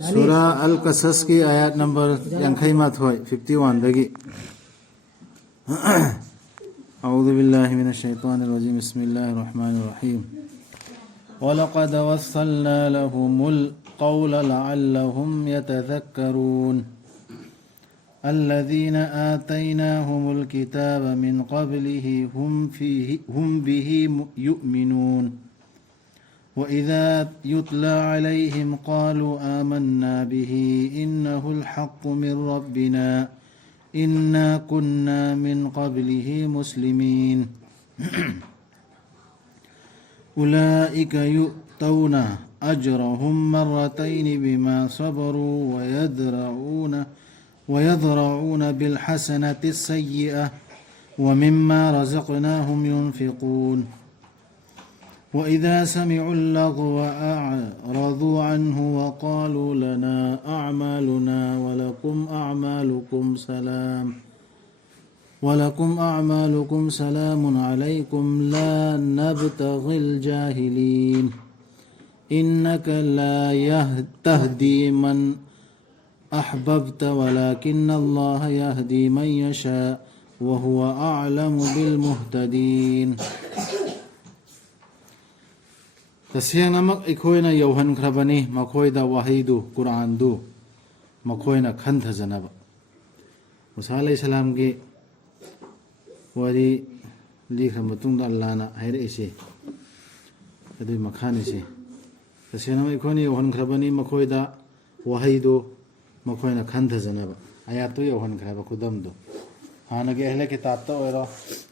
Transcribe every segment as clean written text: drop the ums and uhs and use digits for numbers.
Surah Al-Qasas की आयत number 51 दगी أعوذ بالله من الشيطان الرجيم بسم الله الرحمن الرحيم ولقد وصلنا لهم القول لعلهم يتذكرون الذين آتيناهم الكتاب من قبله هم به يؤمنون وإذا يتلى عليهم قالوا آمنا به إنه الحق من ربنا إنا كنا من قبله مسلمين أولئك يؤتون أجرهم مرتين بما صبروا ويذرعون بالحسنة السيئة ومما رزقناهم ينفقون وإذا سمعوا اللغو أعرضوا عنه وقالوا لنا أعمالنا ولكم أعمالكم سلام عليكم لا نبتغي الجاهلين إنك لا تهدي من أحببت ولكن الله يهدي من يشاء وهو أعلم بالمهتدين तस्यंगनमक इखोयना यौहन Kharbani मखोयदा वहीदु कुरानदु मखोयना खंथजनब मूसा अलैहिस्सलाम की वरी लिखा मतुंग अल्लाहना हायरेसे अदुई मखानिसे तस्यंगनमक इखोयना यौहन खरबनी मखोयदा वहीदु मखोयना खंथजनब आयातु यौहन खरब खुदमदु हानगे अहले किताब तो ओरो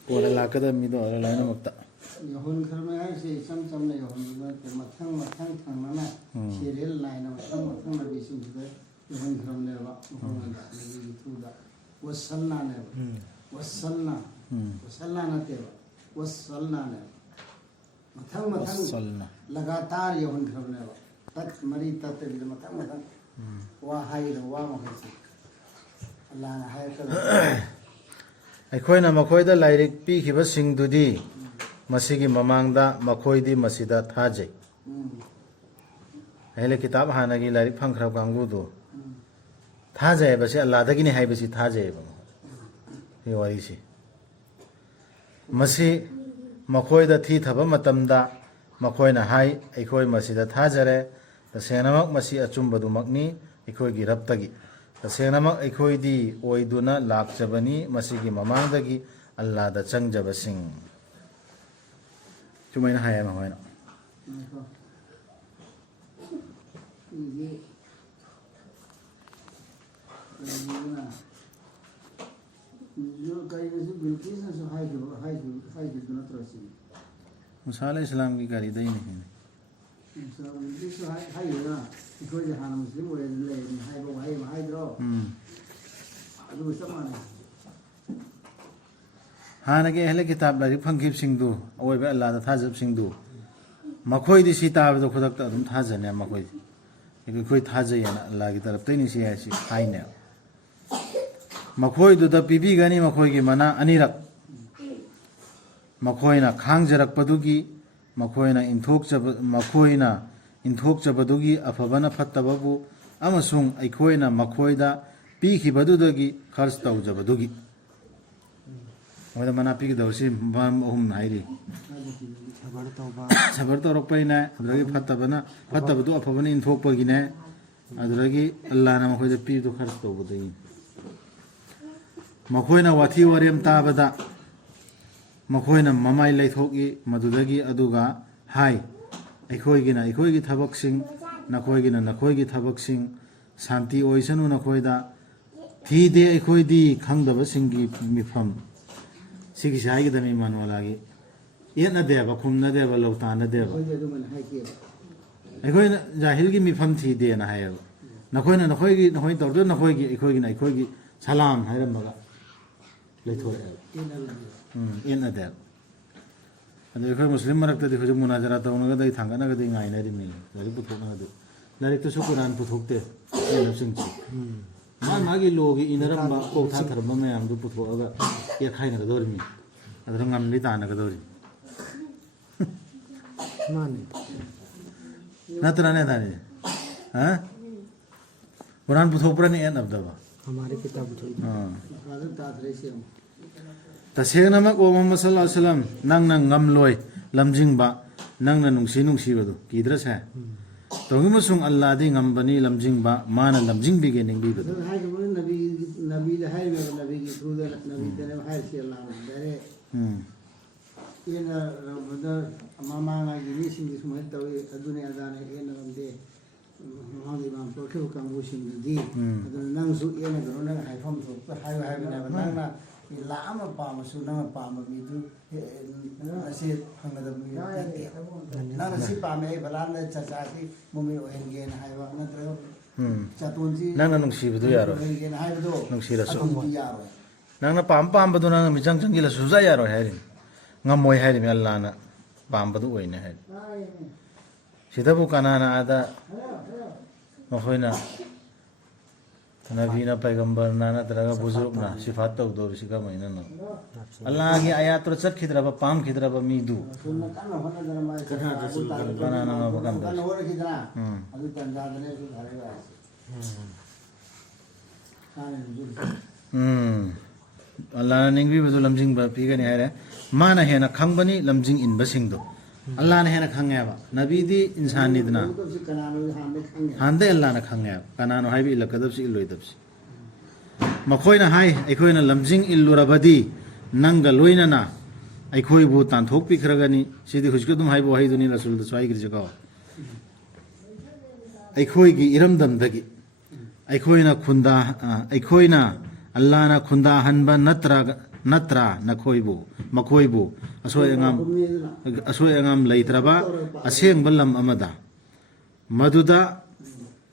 कोरे लाकदा मिदो ओरो लाइनमक्ता यहुन खरमे है से सम ने यहुन मथंग थांगना सीरियल लाइन मथंग नबी सिंह दे यहुन खरम ने बा मुहम्मद थुदा वसल्ला ने वसल्ला न ते वसल्ला ने मथंग लगातार यहुन खरम ने तक मरी तत मथंग वा हाय वा मखसे अल्लाह ने हाय कर अखोयना मखोयदा लाइरिक पीखिबा सिंगदुदी मसीगी ममांगदा मखोयदी मसीदा थाजे अहले किताब हानागी लाइरिक फंखरब कांगुदो थाजे बसे अल्लाहदगिनी हाइबसी थाजे ये वारीसी मसी मखोयदा थी थबा मतमदा मखोयना हाई अखोय मसीदा थाजरे तसेनमक मसी अचुंबदुमकनी अखोयगी रब्तगी तसेनमक अखोयदी ओइदुना लाकजबनी मसीगी ममांगदगी अल्लाहदा चंगजबसिंग चुमैना हाय मा होयना ये जो कई वैसे बिल्किस से हाय जो ना तरसी मूसा अलैहिस्सलाम की गाड़ी दई नहीं सब बिल्किस हाय ना इको जहां मुस्लिम वे ले हाय द्रो अदु समाने हानगे अहले किताब लाइरिक फंगिब सिंगदु ओइबे अल्लाह थाजब सिंगदु मखोयदी सीताबदो खुदकता अदुम थाजने मखोयदी इखोय थाजयना अल्लाह की तरफ तैनि सी आसी हाइने मखोयदु द पिबीगनी मखोयगी मना अनिरक मखोयना खांगजरकपदुगी मखोयना इंथोकचबदुगी अफबना फत्तबबु अमसुंग अखोयना मखोयदा पीखिबदुदगी खर्च तौजबदुगी मना पी दौसी अहम हाइरी सबर तौरपैना फत्तबना फत्तबदु अफबना इंथोकपगिने अल्लाहना मखोयदा पीदु खर्च तौबदगी मखोयना वाथी वरेम ताबदा मखोयना ममाई लैथोकी मदुदगी अदुगा हाय अखोयगिना अखोयगी थबकसिंग नखोयगिना नखोयगी थबकसिंग शांति ओइसनु नखोयदा थीदे अखोयदी खंगदबसिंगी मिफम सिगी साइगी दमी मनवालागी येना देबा खुमना देबा लौताना देबा अखोयना जाहिलगी मिफम थीदे ना हाय नखोयना नखोय तौदो नखोयगी अखोयगी सलाम हायरमगा लेथोरे येना देब अदो अखोय मुस्लिम मरक्तदि खुजु मुनाजरा तौनगा दई थांगनागा दई गायनारिमि लाइरिक पुथोकना दु लाइरिक तो कुरान पुथोकते येलबसिंगची मागी लोगी इनरम्बा कोथा थरम मयाम दु पुथोगा ये खाइनगदोरिमि अदर ngamli तानगदोरि माने नत्रने दानि हाँ कुरान पुथोपरनि एन अब्दबा हमारे किताब जो ꯃꯈꯥꯗ ꯇꯥꯗ꯭ꯔꯦ ꯁꯦꯝ तसेंगनमक ओ मोहम्मद सल्लल्लाहु अलैहि वसल्लम नंगना ngमलोय लमजिंगबा नंगना नुंसी नुंसीबदु कीद्रसे तोंगिमसुंग अल्लाह दि ngमबनी लमजिंगबा माना लमजिंगबिगे निंगबिबदु हाइबो नबीदा हाइबो नबीगी थ्रुदा नबीदने हाइसे अल्लाह दरे येना रबदा मामांगागी निसिंगी सुमय तवे अदुने अदाने येना रमदे मांगी मां पोखे कांगुसिंगदी अदुने नंगसु येना गरोना हाइफम तो हाइबो हाइबना नंगना लाम पामसु नंग पामबिदु असे फंगदबि नंग सि पामे बलान चाचासी मुमि ओहेंगेन हाइबा नत्र चातोंजी नंगना नुंसीबदु यारो ओहेंगेन हाइबदो नुंसीरसु यारो नंगना पामबदु नंग मिजंग जंगिला सुजा यारो हैरि ngमोय हैरि मे अल्लाह ना पामबदु ओइने है सिदबु कनाना आदा मखोइना नबीना पैगंबर ना नत्रगा बुजुर्ग ना सिफात तौदोर सिका महिना न अल्लाह की आयत तो चट खिदरबा पाम खिदरबा मीदु कनाना न बकन अदु तंजादने सु धारेगा अल्लाह निंगबी बदु लमजिंग बा पीगनि हारे माना हेना खंगबनी लमजिंग इन बसिंगदो अल्लाह ने हेना खंगेबा नबी दी इंसान निदना हांदे अल्लाह ना खंगेब कनानो हाइबी लकदबसि इलोइदबसि मखोइना हाय अखोइना लमजिंग इल्लुरबदी नंगा लोइनाना अखोइबु तांथोक पिखरगनी सिदि हुजको दुम हाइबो हाइदुनी रसूल द स्वाइगिर जगो अखोइगी इरमदमदगी अखोइना खुंदा अखोइना अल्लाह ना खुंदा हनबा नत्रा नखोइबु मखोइबु असोय अंगम लैत्रबा असेंग लम अमदा मदुदा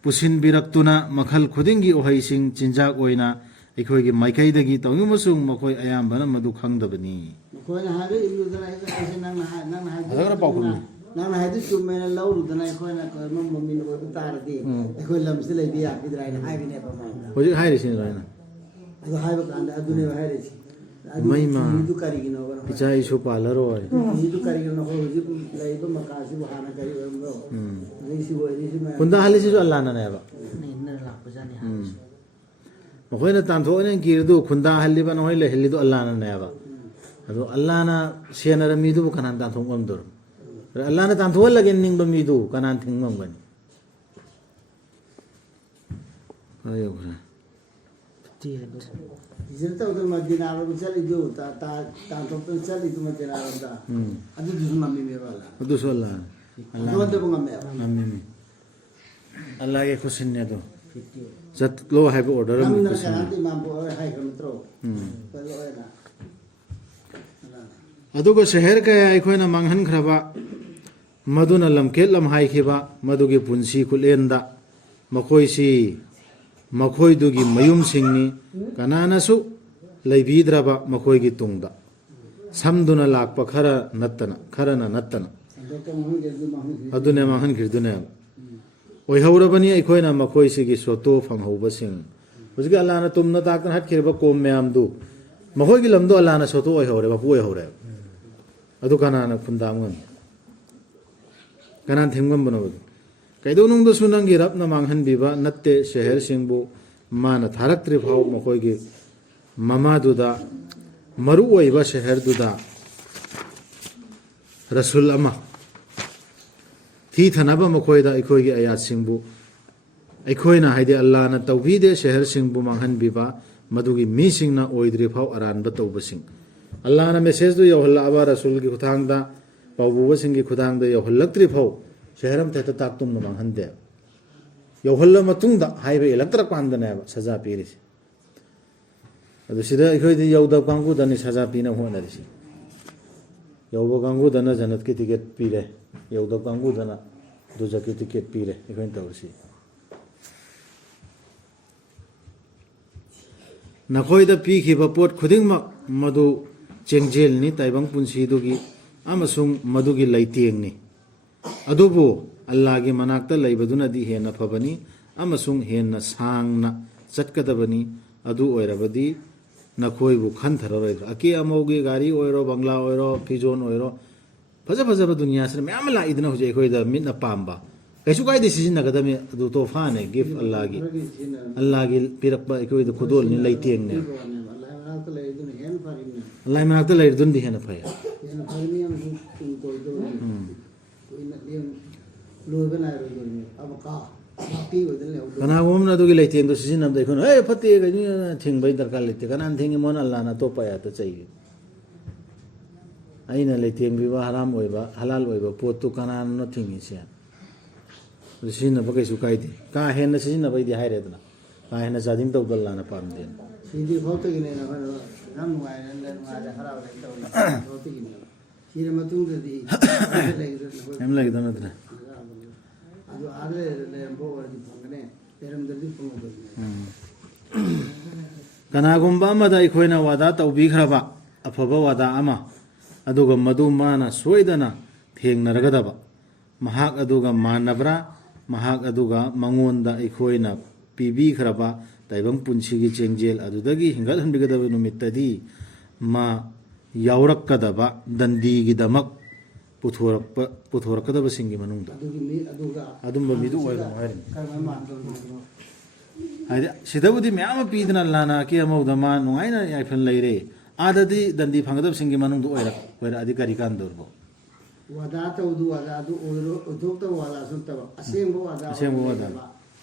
पुसिन बिरक्तुना मखल खुदिंगी ओहैसिंग चिंजाक ओइना अखोइगी माइकैदगी तौंगिमसुंग मखोइ अयामबना मदु खंगदबनी मखोइना हाबे इल्लुदना ऐसे नंग अदर पाउकुम नंग हाइदु चुमेना लौरुदना अखोइना कर्मम ममिन ओइ तारदी अखोइ लमसि लैबि याबिद्राइना हाइबिने पमाइ होजि हाइरिसिन रोइना अदु हाइबा कांदा अदुने हाइरिसि महिमा मिदु करिगिनो बर इचा इशु पालरोय मिदु करिगिनो हो होजि लैबा मकासि बहाना करि ओमरो रिसि वो रिसि मा कुंदा हालिसि अल्लाह ना नेबा निन्न लापजानि मखोइना तांथोइना गिरदु खुंदा हल्लिबा नहोइ ले हल्लिदु अल्लाह ना नेबा अदो अल्लाह ना सेनर मीदु कनान तांथों गमदुर अल्लाह ना तांथो लगेन निंगबा मीदु कनान थिंगमगनि आयो खरा जिरता उधर मदीना में चली जो ता तो चली तुम मदीना दा अदु दुसु मम्मी में वाला अदु सोल्ला अल्लाह तो मम्मी मम्मी अल्लाह के खुशिन ने तो जत लो है बो ऑर्डर में हम खुशिन करांति मां बो है कमत्रो पर है ना अदु को शहर का अखोइना मंगहन खरबा मदुना लमके लम हाइखिबा मदुगे पुंसी खुलेंदा मखोइसी मखोइदुगी मयुम सिंगनी कनानासु लैबीद्रबा मखोइगी तुंगदा समदुना लाकपा खरना नत्तना अदुने मंगहन खिरदुने ओइहौरबनी अखोइना मखोइसिगी सोतो फंगहौबसिंग हुजगे अल्लाह ना तुमना ताकन हटखिरबा कोम मयामदु मखोइगी लमदो अल्लाह ना सोतो ओइहौरे बापु ओइहौरे अदु कनाना खुंदामगन कनान थिंगम बनबदु कैदोनुंग दसु नंगी रबना मांगहन बिबा नत्ते शहर सिंगबु माना थारक्त्रि फाव मखोइगी ममादुदा मरु ओइबा शहर दुदा रसूल अमा थी थनबा मखोइदा अखोइगी आयात सिंगबु अखोइना हाइदे अल्लाह ना तौबीदे शहर सिंगबु मांगहन बिबा मदुगी मी सिंगना ओइद्रि फाव अरानबा तौबसिंग अल्लाह ना मेसेज दु यौहल्ला अबा रसूल की खुदांगदा पावबुबा सिंगी खुदांगदा यौहल्लक्त्रि फाव शहरम ते ताकतुम न मांगहनदे यौहल्ला मतुंगदा हाइबे इलेक्ट्रक पांदनेबा सजा पीरिसि अदु सिदा अखोइदि यौदा कांगुदनि सजा पीना होनरिसि यौबा कांगुदना जनत की टिकट पीरे यौदा कांगुदना दुजा की टिकट पीरे अखोइन तौरसि नखोइदा पीखिबा पोट खुदिंगमक मदु चेंगजेलनि ताइबंग पुंसीदुगी अमसुंग मदुगी लैतियंगनि अदुबो अल्लाह की मनाक्ता लैबदुनदी हेना फबनी अमसुंग हेना सांगना चटकदबनी अदु ओइरबदी नखोइबु खनथररोइद्र अके अमौगी गाड़ी ओइरो बंगला ओइरो फिजोन ओइरो फजा फजा दुनिया से ma'am लाइदना होजे अखोइदा मितना Pamba kaisu kai de sizinnagadami adu tofane gift allagi allagi pirakpa ikoi de khudol ni leiteng ne Allah manakta lai dun di hena phaya kana gom na du gi leiteng do sizinam de khon hey phate ga ni thing bai darkar lete kana thing mon Allah na to paya ta chai aina leiteng bi wa haram oiba halal oiba pot tu kana no thing ise sizinna ba kaisu kai de ka hena sizinna bai di haire dana ka hena jadim to dalla na pam den sidi photo gi ne na nam nuai nan nuai harab le to photo gi ne sidi matung de di em lagi dana dana adu ale le bo wa di phangane teram de di phang do kana gomba ma da ikhoina wada tawbi khraba afaba wada ama aduga madu mana soidana thengnaradaba mahak aduga manabra mahak aduga mangonda ikhoina pibi khraba taibang punchigi chengjel adudagi hingal hanbigadaba numittadi ma yaurakadaba dandi gi damak puthorkadaba singi manungda adumba midu oiram hairin haide sidabudi myama pidna lana ki amawdama nungaina yaifan leire adadi dandi phangadab singi manungdu oira adhikari kan dorbo wada tawdu wada du oiro udokta wala suntaba asembo wada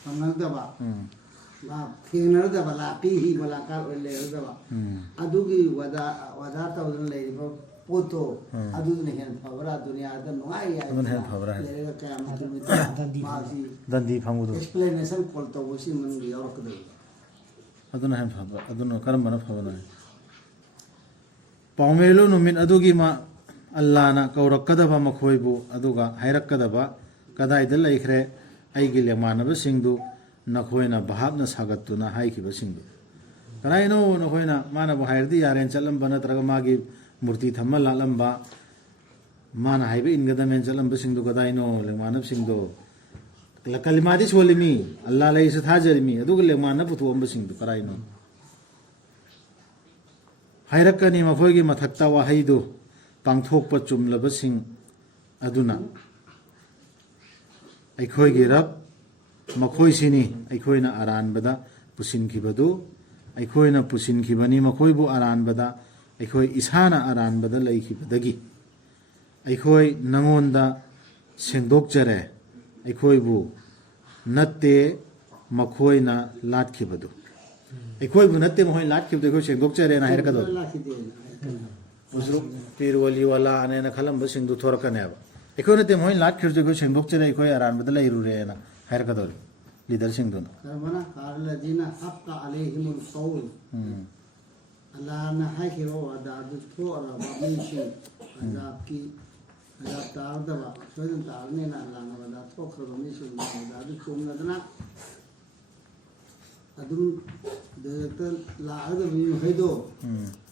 phangadaba ma thengnaradaba lapi hi malakar oile radaba adugi wada tawdu leiribo poto adu ne hen phabra dunia da nuai ya hen phabra lerega kam dandi phangudu explanation kol to bosi man gi yorokdo aduna hen phabra aduna karambana phabana paumelo numin adugi ma Allah na kaurakadaba makhoibu aduga hairakadaba kadaida laikhre aigi lemanaba singdu nakhoina bahapna sagatuna haikiba singdu kanaino nakhoina mana bu hairdi yaren chalamba natraga magi murti thamma lalamba mana haibe ingadamen chalamba singdu kadaino lemanab singdu kalimadi solimi Allah lai sa thajarimi aduga lemanab putu amba singdu karaino hairakani makhoigi mathakta wa haidu pangthokpa chumlabasing aduna aikhoigi rab makhoi sini aikhoina aranbada pusinkhibadu aikhoina pusinkhibani makhoibu aranbada aikhoi isana aranbada laikhibadagi aikhoi nangonda sengdokjare aikhoibu natte makhoina latkhibadu aikhoibu natte mahoi latkhibadu aikhoi sengdokjare na hairkado उसरो पीरवली वाला आने न खलम बस सिंधु थोर कने अब एको ने ते मोइन लाट खिरजो को सिंधुक चरे एको आरान बदल इरु रे ना हैर कदर लीडर सिंधु न मना कारल जिना हक्का अलैहिमुल कौल अल्लाह ने है कि वो अदा दुखो और बामिशी अदाब की अदाब तार दबा सोजन तार ने ना अल्लाह ने अदा तो करो मिशी अदा दुखो न दना अदुम देतल ला अद भी है दो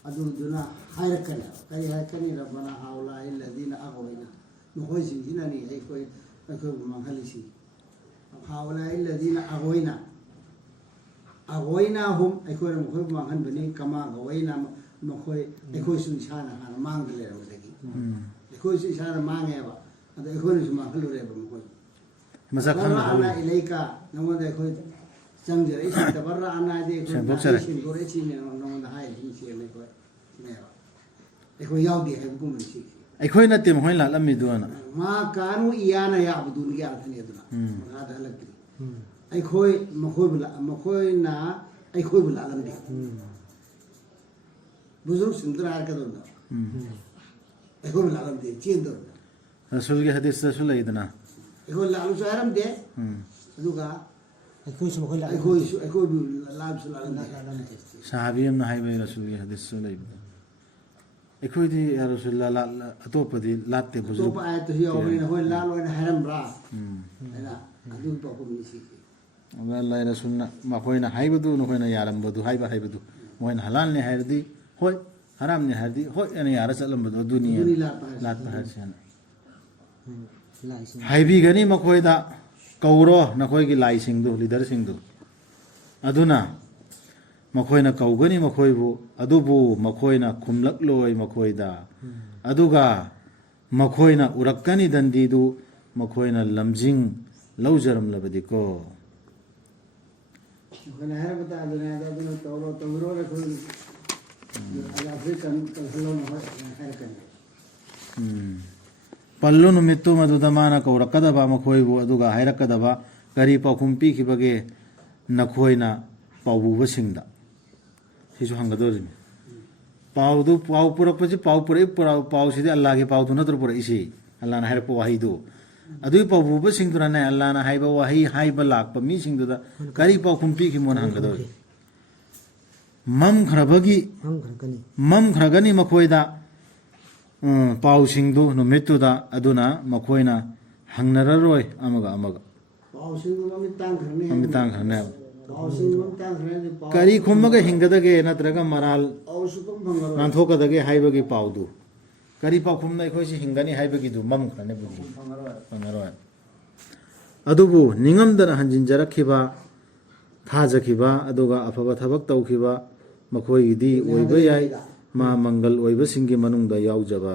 aduna hayrakana kai haykani rabbana haula alladhina aghwayna nuhoisi hinani aikoi mangalisi haula alladhina aghwayna hum aikoi mukhoi mangan bani kama aghwayna mukhoi aikoi su isana hana mangale rawdagi aikoi su isana mangeba ado aikoi su mangalure ba mukhoi masakan ana ilaika namada aikoi sangjare isin tabarra ana de aikoi isin gore chine namada hai isin aikoi aikoi na tem hoi la lammi duana ma kanu iyana ya abdun ya athani aduna hada halakti aikoi makhoi na aikoi bula alamdi buzurg sindra har kadona aikoi bula alamdi chindo rasul ge hadis rasul idna aikoi la alu saram de aduga aikoi la alu alamdi sahabi amna haibe rasul ge hadis rasul idna aikoi di ya rasulullah la atopadi latte buzurg topa ayat hi awin hoi la lo na haram bra ena adu to ko misi Allah rasulna makhoina haibadu no khoina yaram badu haibadu moin halal ne hairdi hoi haram ne hairdi hoi ene yara salam badu duniya lat bahar sen haibi gani makhoida kauro na khoi gi lai sing du leader sing du aduna makhoina kaugani makhoibu adubu makhoina khumlak loi makhoida aduga makhoina urakkani dandi du makhoina lamjing ꯂꯧꯖꯔꯝꯂꯕꯗꯤꯀꯣ ꯑꯩꯈꯣꯏꯅ ꯍꯥꯏꯔꯕ ꯇꯥꯗꯅ ꯑꯗꯨꯅ ꯇꯧꯔꯣ ꯇꯧꯔꯣ ꯑꯩꯈꯣꯏ African ꯀꯜꯍꯜꯂꯣꯅ ꯍꯥꯏꯔꯛꯀꯅꯤ ꯄꯜꯂꯨ ꯅꯨꯃꯤꯠꯇꯨ ꯃꯗꯨꯗ ꯃꯥꯅ ꯀꯧꯔꯛꯀꯗꯕ ꯃꯈꯣꯏꯕꯨ ꯑꯗꯨꯒ ꯍꯥꯏꯔꯛꯀꯗꯕ ꯀꯔꯤ ꯄꯥꯎꯈꯨꯝ ꯄꯤꯈꯤꯕꯒꯦ ꯅꯈꯣꯏꯅ ꯄꯥꯎꯕꯨꯕꯁꯤꯡꯗ ꯁꯤꯁꯨ ꯍꯪꯒꯗꯧꯔꯤꯅꯤ पाव पुरक्पसी पाव पुरई पावसीदी अल्लाह की पाव नत्र पुरईसी अल्लाह हाइरप वाहीदु अदुई पावबुब सिंगदुरने अल्लाह ना हाइबा वाही हाइबा लाकप मी सिंगदुदा करी पावखुम पीखि मोन हंगदोरि मम खरगनी मखोइदा पाव सिंगदु नुमितुदा अदुना मखोइना हंगनररोय अमगा अमगा पाव सिंगदु ममित तांगखरने करी खुमगा हिंगदगे नत्रगा मराल नांथोकदगे हाइबगी पावदु करी पावखुमना अखोइसि हिंगनी हाइबगी दु मम खरने बुगी फंगरोय अदुबु निंगमदना हंजिनजरखिबा थाजखिबा अदुगा अफबा थबक तौखिबा मखोइगिदी ओइबा याय मा मंगल ओइबा सिंगी मनुंगदा यावजबा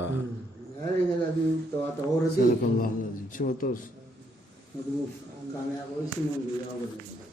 कामयाब ओइसिन यावजबा